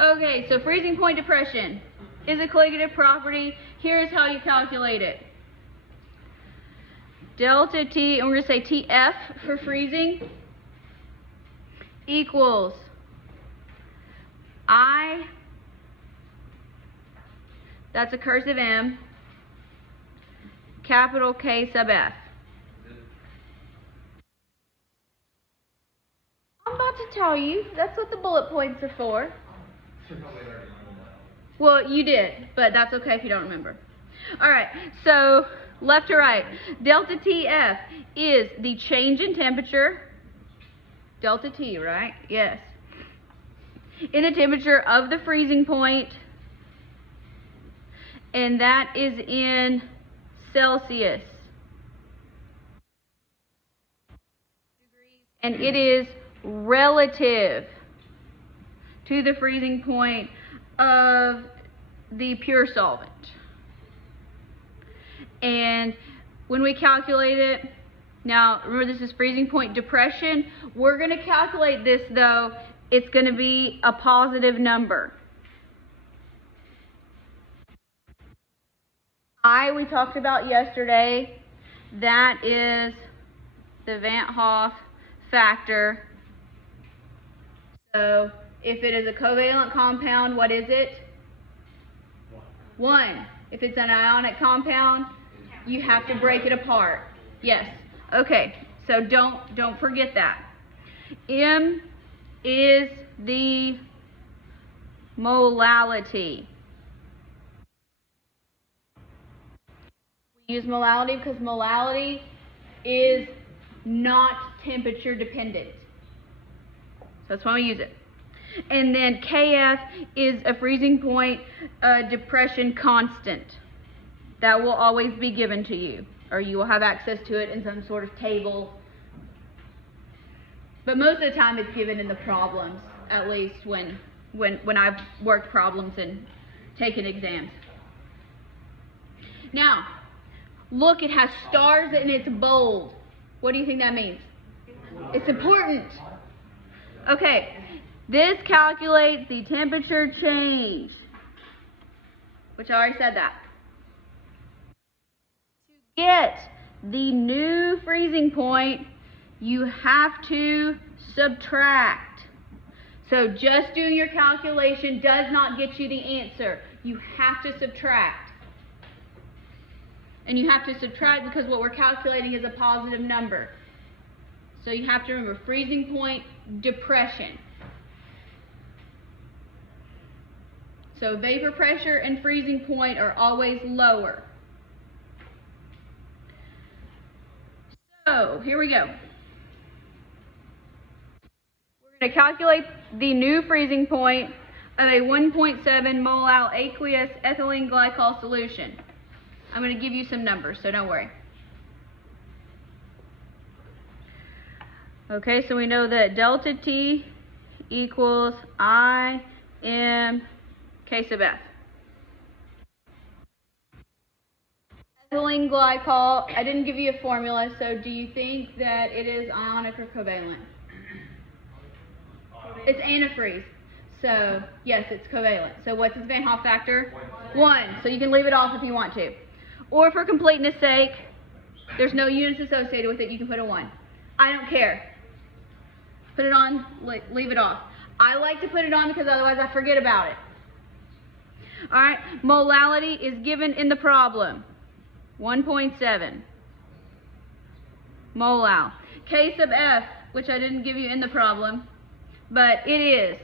Okay, so freezing point depression is a colligative property. Here's how you calculate it. Delta T, and we're going to say TF for freezing, equals I, that's a cursive M, capital K sub F. I'm about to tell you. That's what the bullet points are for. Well, you did, but that's okay if you don't remember. All right, so left to right. Delta TF is the change in temperature. Delta T, right? Yes. In the temperature of the freezing point, and that is in Celsius. And it is relative to the freezing point of the pure solvent. And when we calculate it, now remember this is freezing point depression, we're going to calculate this though, it's going to be a positive number. I we talked about yesterday, that is the Vant Hoff factor. So if it is a covalent compound, what is it? 1. If it's an ionic compound, you have to break it apart. Yes. Okay. So don't forget that. M is the molality. We use molality because molality is not temperature dependent. So that's why we use it. And then KF is a freezing point depression constant. That will always be given to you, or you will have access to it in some sort of table. But most of the time it's given in the problems, at least when I've worked problems and taken exams. Now, look, it has stars and it's bold. What do you think that means? It's important. Okay, this calculates the temperature change, which I already said that. To get the new freezing point, you have to subtract. So just doing your calculation does not get you the answer. You have to subtract. And you have to subtract because what we're calculating is a positive number. So you have to remember freezing point depression. So vapor pressure and freezing point are always lower. So here we go. We're going to calculate the new freezing point of a 1.7 molal aqueous ethylene glycol solution. I'm going to give you some numbers, so don't worry. Okay, so we know that delta T equals I M K sub F. Ethylene glycol, I didn't give you a formula, so do you think that it is ionic or covalent? It's antifreeze. So, yes, it's covalent. So what's its Van Hoff factor? 1. So you can leave it off if you want to. Or for completeness sake, there's no units associated with it, you can put a 1. I don't care. Put it on, leave it off. I like to put it on because otherwise I forget about it. Alright, molality is given in the problem. 1.7 molal. K sub F, which I didn't give you in the problem, but it is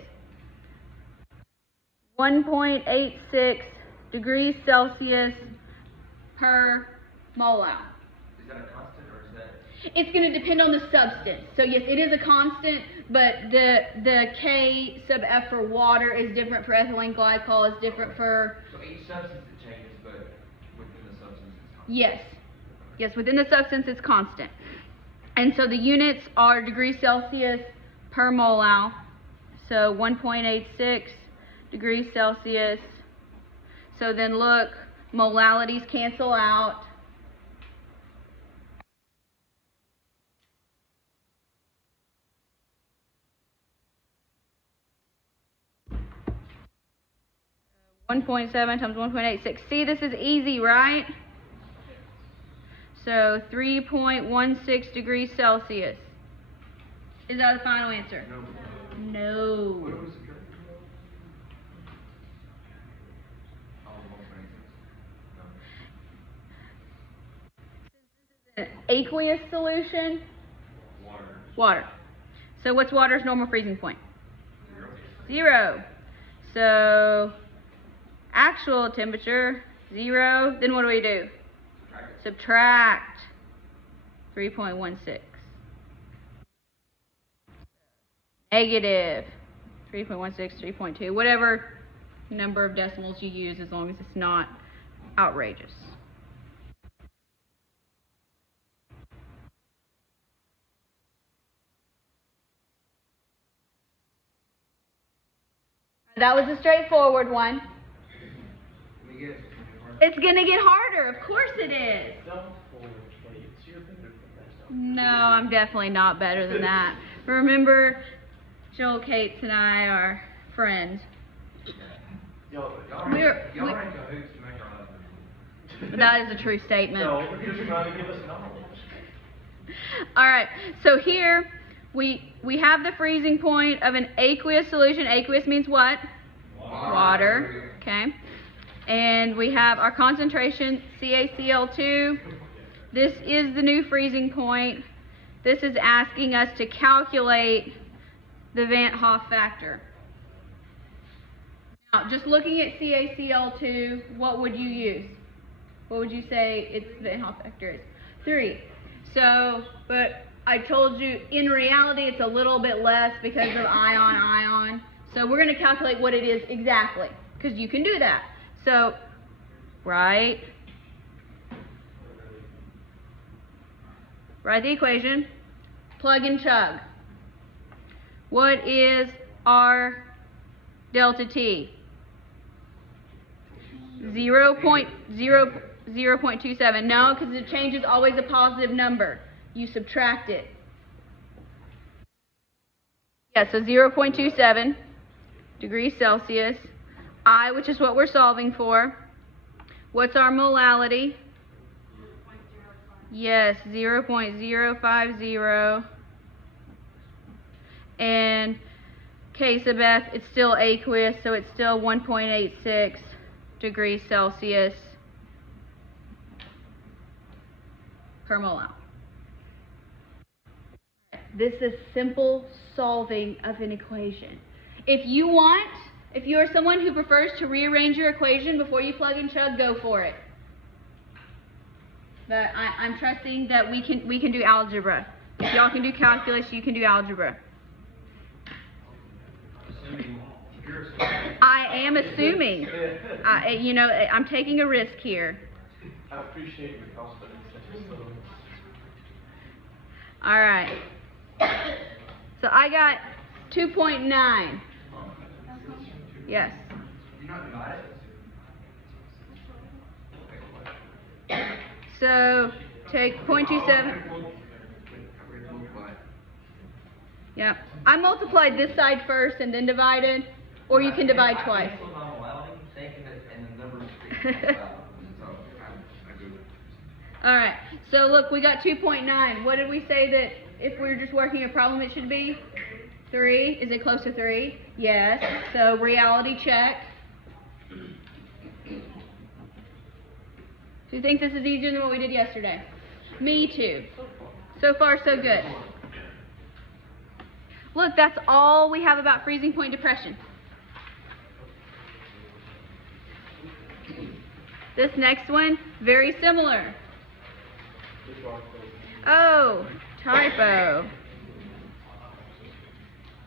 1.86 degrees Celsius per molal. Is that a constant or is that? It's going to depend on the substance. So yes, it is a constant, but the K sub F for water is different for ethylene glycol, is different for... So each substance it changes, but within the substance it's constant? Yes. Yes, within the substance it's constant. And so the units are degrees Celsius per molal. So 1.86 degrees Celsius. So then look, molalities cancel out. 1.7 times 1.86. See, this is easy, right? So 3.16 degrees Celsius. Is that the final answer? No. What was the correct? An aqueous solution? Water. Water. So what's water's normal freezing point? 0. So actual temperature, 0. Then what do we do? Subtract 3.16. Negative 3.16, 3.2, whatever number of decimals you use, as long as it's not outrageous. That was a straightforward one. It's going to get harder. Of course it is. No, I'm definitely not better than that. Remember, Joel Cates and I are friends. Y'all We're- rank the hoops to make our husband. That is a true statement. No, we're just trying to give us knowledge. All right, so here we have the freezing point of an aqueous solution. Aqueous means what? Water. Okay. And we have our concentration, CaCl2. This is the new freezing point. This is asking us to calculate the Vant Hoff factor. Now, just looking at CaCl2, what would you use? What would you say its Vant Hoff factor is? 3. So, but I told you, in reality, it's a little bit less because of ion. So we're going to calculate what it is exactly, because you can do that. So, write the equation, plug and chug. What is our delta T? 0.27. No, because the change is always a positive number. You subtract it. Yeah, so 0.27 degrees Celsius. I, which is what we're solving for. What's our molality? Yes, 0.050. And K sub F, it's still aqueous, so it's still 1.86 degrees Celsius per molal. This is simple solving of an equation. If you are someone who prefers to rearrange your equation before you plug and chug, go for it. But I'm trusting that we can do algebra. If y'all can do calculus, you can do algebra. I am assuming. I'm taking a risk here. I appreciate your confidence. All right. So I got 2.9. Yes. You're not divided? So take 0.27. Yeah. I multiplied this side first and then divided, or you can divide twice. All right. So look, we got 2.9. What did we say that if we were just working a problem it should be? 3. Is it close to 3? Yes. So reality check. Do you think this is easier than what we did yesterday? Me too. So far, so good. Look, that's all we have about freezing point depression. This next one, very similar. Oh, typo.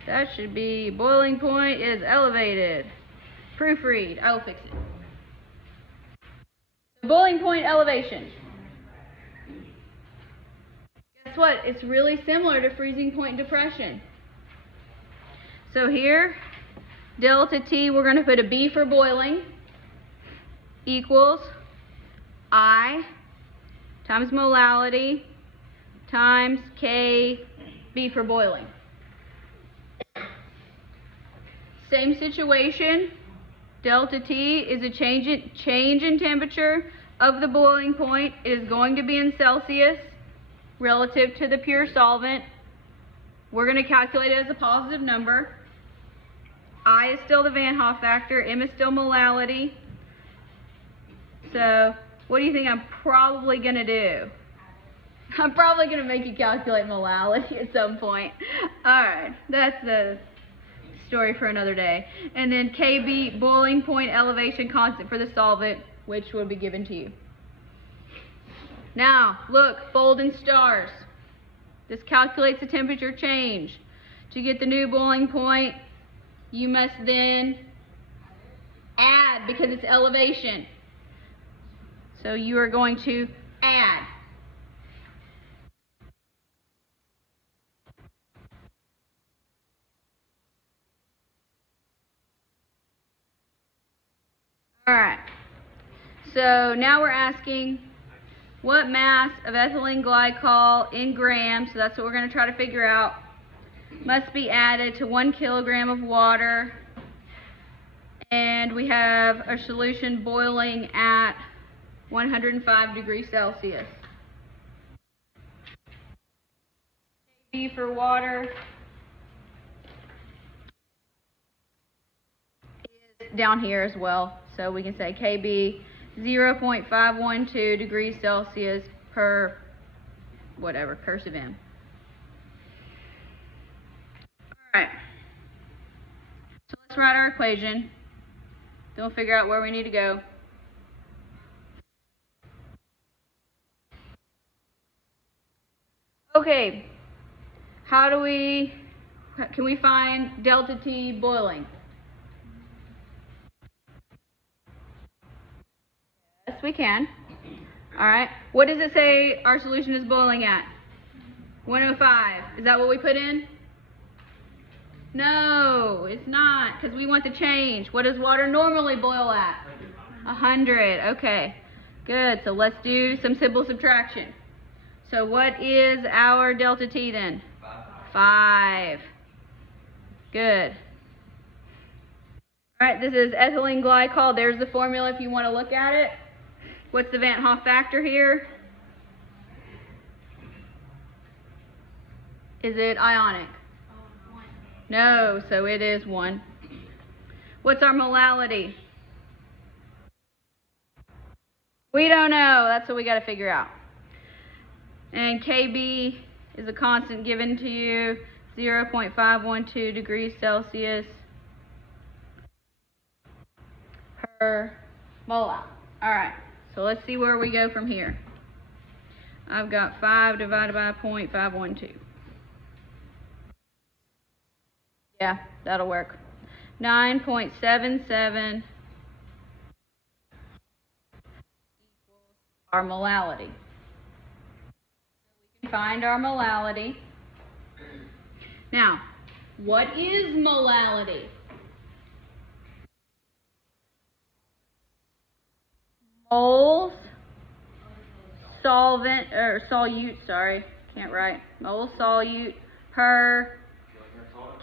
That should be boiling point is elevated. Proofread. I will fix it. Boiling point elevation. Guess what? It's really similar to freezing point depression. So here, delta T, we're going to put a B for boiling, equals I times molality times K B for boiling. Same situation. Delta T is a change in temperature of the boiling point. It is going to be in Celsius relative to the pure solvent. We're going to calculate it as a positive number. I is still the Van Hoff factor. M is still molality. So what do you think I'm probably going to do? I'm probably going to make you calculate molality at some point. Alright, that's the story for another day. And then KB, boiling point elevation constant for the solvent, which will be given to you. Now, look, bold in stars. This calculates the temperature change. To get the new boiling point, you must then add, because it's elevation. So you are going to add. Alright, so now we're asking what mass of ethylene glycol in grams, so that's what we're going to try to figure out, must be added to 1 kilogram of water, and we have our solution boiling at 105 degrees Celsius. KB for water is down here as well. So we can say KB 0.512 degrees Celsius per whatever, cursive M. Alright. So let's write our equation. Then we'll figure out where we need to go. Okay. Can we find delta T boiling? Yes, we can. Alright. What does it say our solution is boiling at? 105. Is that what we put in? No, it's not, because we want the change. What does water normally boil at? 100. Okay. Good. So let's do some simple subtraction. So what is our delta T then? 5. Good. Alright, this is ethylene glycol. There's the formula if you want to look at it. What's the Vant Hoff factor here? Is it ionic? No, so it is 1. What's our molality? We don't know. That's what we got to figure out. And KB is a constant given to you, 0.512 degrees Celsius per molar. Alright, so let's see where we go from here. I've got 5 divided by 0.512. Yeah, that'll work. 9.77 equals our molality. We can find our molality. Now, what is molality? Moles, solute, sorry, can't write. Mole solute per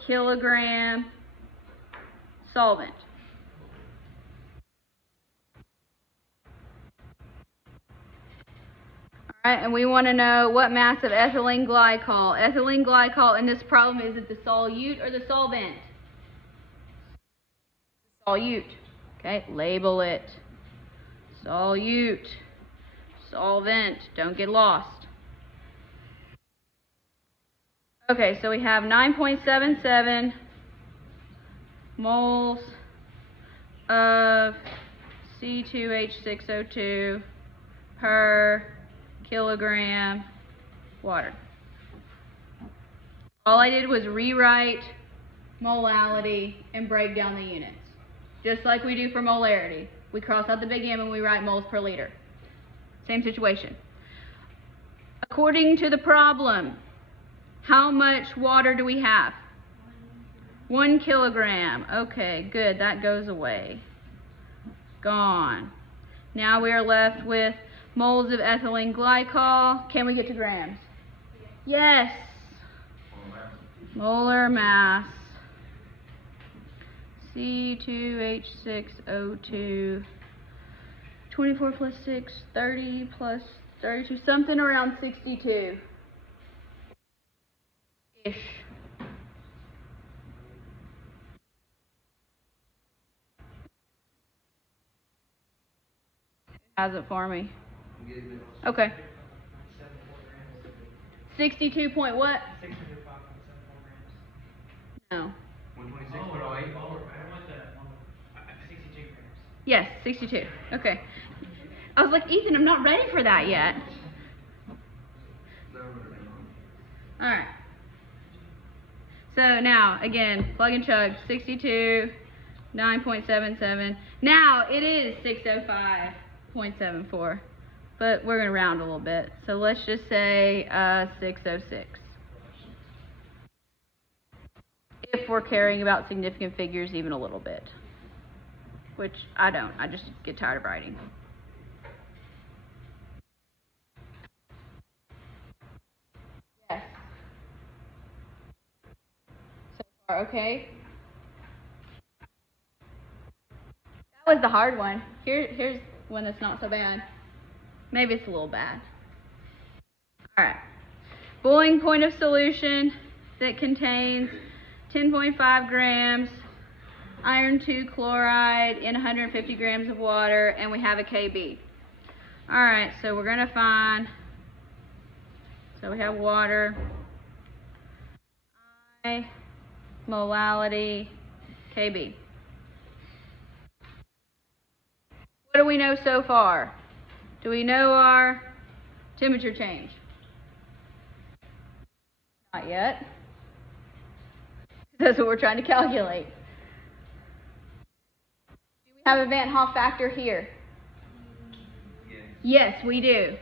kilogram solvent. Alright, and we want to know what mass of ethylene glycol. Ethylene glycol in this problem, is it the solute or the solvent? Solute. Okay, label it. Solute. Solvent. Don't get lost. Okay, so we have 9.77 moles of C2H6O2 per kilogram water. All I did was rewrite molality and break down the units. Just like we do for molarity. We cross out the big M and we write moles per liter. Same situation. According to the problem, how much water do we have? 1 kilogram. Okay, good. That goes away. Gone. Now we are left with moles of ethylene glycol. Can we get to grams? Yes. Molar mass. C2H6O2. 24 plus 6, 30 plus 32, something around 62. Ish. Has it for me? Okay. 62 point what? 605.74 grams. No. 126.08. I want the 62 grams. Yes, 62. Okay. I was like, Ethan, I'm not ready for that yet. Alright. So now, again, plug and chug. 62, 9.77. Now, it is 605.74. But we're going to round a little bit. So let's just say 606. If we're caring about significant figures even a little bit. Which I don't. I just get tired of writing. Yes. So far, okay. That was the hard one. Here's one that's not so bad. Maybe it's a little bad. Alright. Boiling point of solution that contains 10.5 grams iron 2 chloride in 150 grams of water, and we have a KB. Alright, so we're going to find, so we have water, I, molality, KB. What do we know so far? Do we know our temperature change? Not yet. That's what we're trying to calculate. Do we have a Vant Hoff factor here? Yes, we do.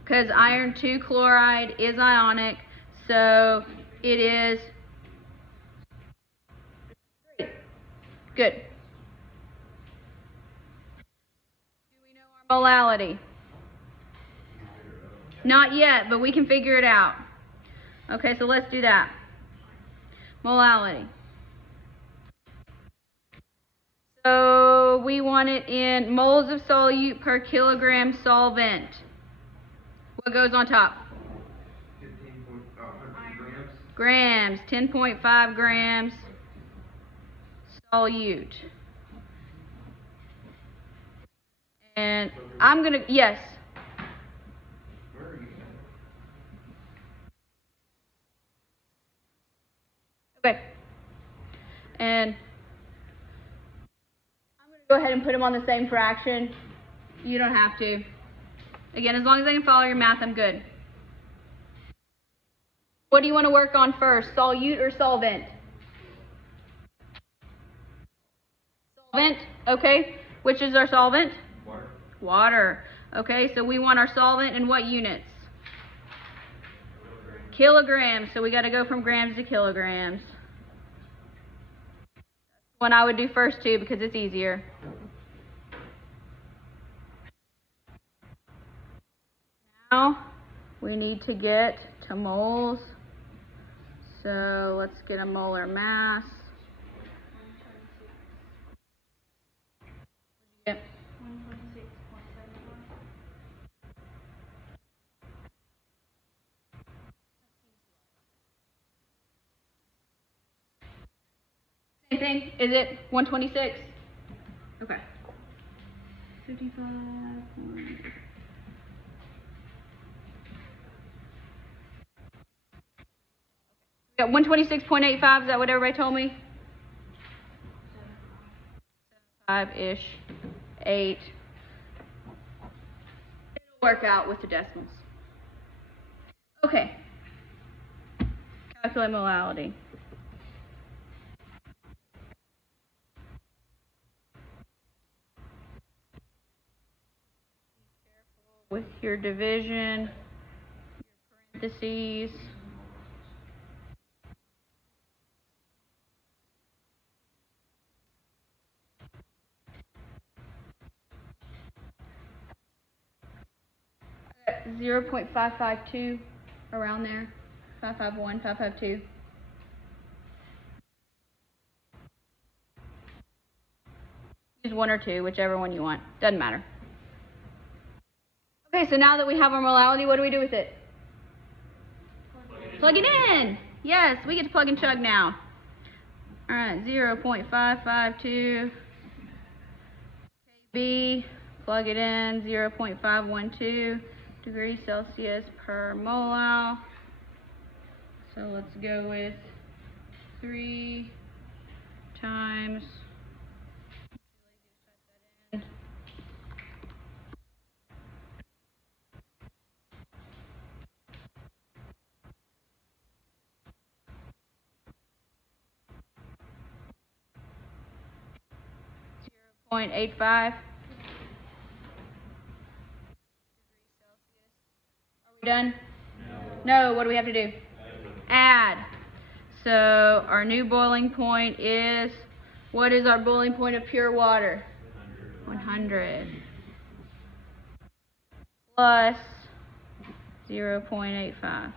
Because iron 2 chloride is ionic, so it is 3. Good. Do we know our molality? Not yet, but we can figure it out. Okay, so let's do that. Molality. So we want it in moles of solute per kilogram solvent. What goes on top? 15.100 Grams, grams. 10.5 grams solute. And I'm going to, yes. Where are you at? Okay. And I'm going to go ahead and put them on the same fraction. You don't have to. Again, as long as I can follow your math, I'm good. What do you want to work on first, solute or solvent? Solvent, okay. Which is our solvent? Water. Water. Okay, so we want our solvent in what units? Kilograms. So we got to go from grams to kilograms. One I would do first too because it's easier. Now we need to get to moles. So let's get a molar mass. Yep. 126.74. Same thing. Is it 126? Okay. 55. We got 126.85. Is that what everybody told me? 5-ish. 8. It'll work out with the decimals. Okay. Calculate molality. With your division, your parentheses. At 0.552, around there. 551, 552. Use 1 or 2, whichever one you want. Doesn't matter. Okay, so now that we have our molality, what do we do with it? Plug it in. Yes, we get to plug and chug now. All right, 0.552 kb. Plug it in. 0.512 degrees Celsius per molal. So let's go with 3 times 0.85. Are we done? No, what do we have to do? Add. So our new boiling point is, what is our boiling point of pure water? 100. Plus 0.85.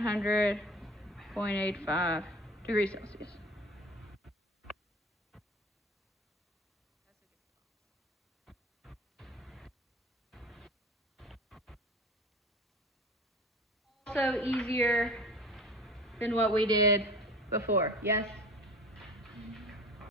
100.85 degrees Celsius. Also easier than what we did before, yes?